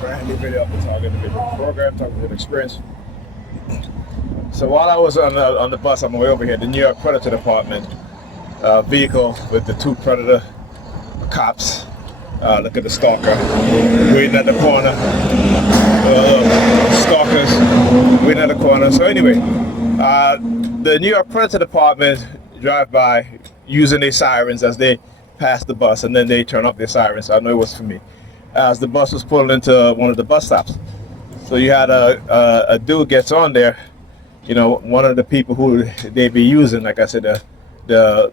brand new video of the Target Individual program, talking with experience. So while I was on the bus on my way over here, the New York Predator Department vehicle with the two Predator cops, look at the stalker waiting at the corner, stalkers waiting at the corner. So anyway, the New York Predator Department drive by using their sirens as they pass the bus, and then they turn off their sirens. So I know it was for me. As the bus was pulling into one of the bus stops, so you had a dude gets on there, you know, one of the people who they be using, like I said, the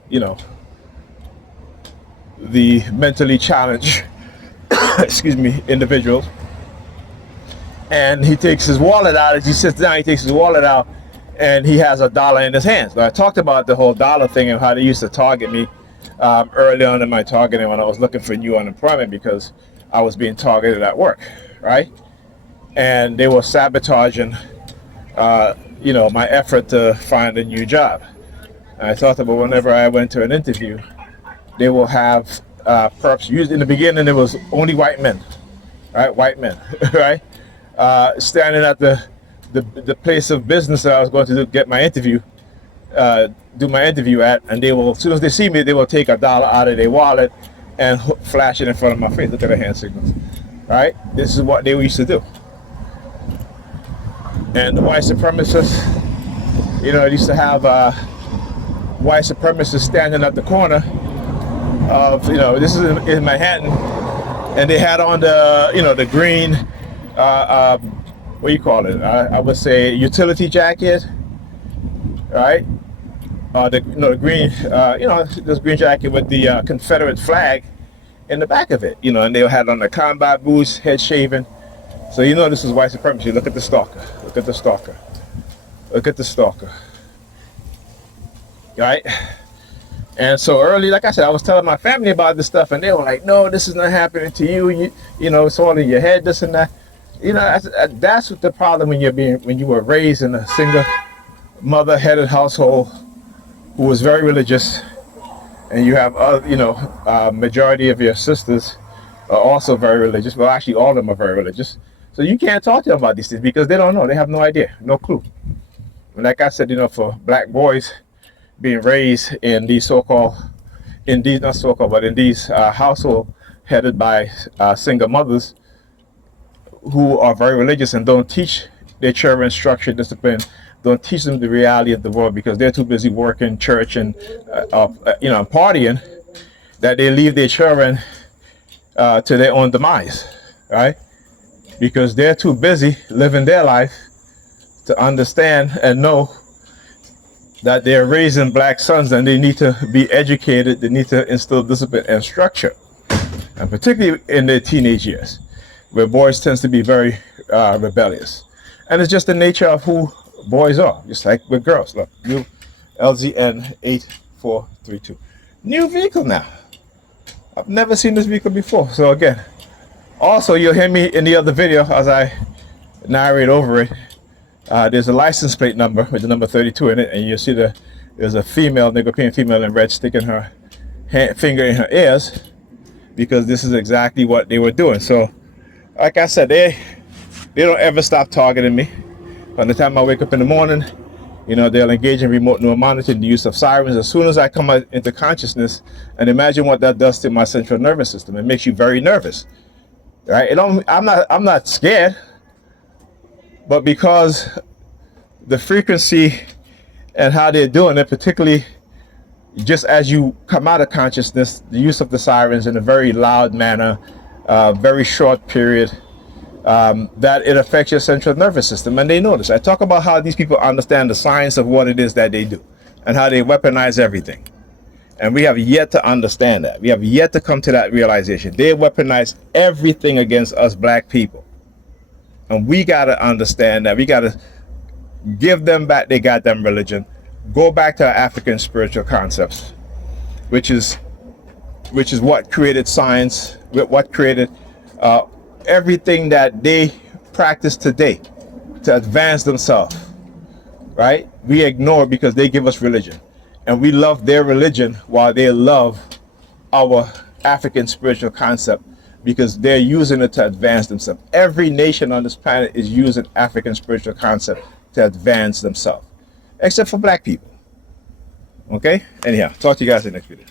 mentally challenged excuse me, individuals. And he takes his wallet out. As he sits down, he takes his wallet out, and he has $1 in his hands. Now, I talked about the whole dollar thing and how they used to target me early on in my targeting when I was looking for new unemployment, because I was being targeted at work, right? And they were sabotaging, my effort to find a new job. And I thought about whenever I went to an interview, they will have perps used. In the beginning, it was only white men, right? White men, right? Standing at the place of business that I was going to get my interview, do my interview at, and they will, as soon as they see me, they will take $1 out of their wallet and flash it in front of my face. Look at the hand signals, right? This is what they used to do. And the white supremacists, used to have white supremacists standing at the corner of, this is in Manhattan, and they had on the green, what do you call it? I would say utility jacket, right? The green, this green jacket with the Confederate flag in the back of it, and they had on the combat boots, head shaven. So this is white supremacy. Look at the stalker. Look at the stalker. Look at the stalker. Right? And so early, like I said, I was telling my family about this stuff, and they were like, "No, this is not happening to you. It's all in your head, this and that." That's what the problem when you were raised in a single mother-headed household who was very religious, and you have majority of your sisters are also very religious. Well, actually, all of them are very religious. So you can't talk to them about these things because they don't know. They have no idea, no clue. And like I said, for black boys being raised in these household headed by single mothers who are very religious and don't teach their children structure, discipline, don't teach them the reality of the world because they're too busy working, church, and partying, that they leave their children to their own demise, right? Because they're too busy living their life to understand and know that they're raising black sons and they need to be educated, they need to instill discipline and structure, and particularly in their teenage years, where boys tends to be very rebellious. And it's just the nature of who boys are, just like with girls. Look, new LZN 8432. New vehicle now. I've never seen this vehicle before. So again, also you'll hear me in the other video as I narrate over it. There's a license plate number with the number 32 in it, and you'll see there's a female, Negropean female in red, sticking her finger in her ears, because this is exactly what they were doing. So like I said, they don't ever stop targeting me. By the time I wake up in the morning, they'll engage in remote neural monitoring, the use of sirens. As soon as I come into consciousness, and imagine what that does to my central nervous system. It makes you very nervous, right? I'm not scared, but because the frequency and how they're doing it, particularly just as you come out of consciousness, the use of the sirens in a very loud manner, very short period, that it affects your central nervous system, and they know this. I talk about how these people understand the science of what it is that they do and how they weaponize everything. And we have yet to understand that. We have yet to come to that realization. They weaponize everything against us black people. And we got to understand that. We got to give them back their goddamn religion. Go back to our African spiritual concepts, which is what created science, what created everything that they practice today to advance themselves, right? We ignore because they give us religion, and we love their religion while they love our African spiritual concept because they're using it to advance themselves. Every nation on this planet is using African spiritual concept to advance themselves, except for black people. Okay? Anyhow, talk to you guys in the next video.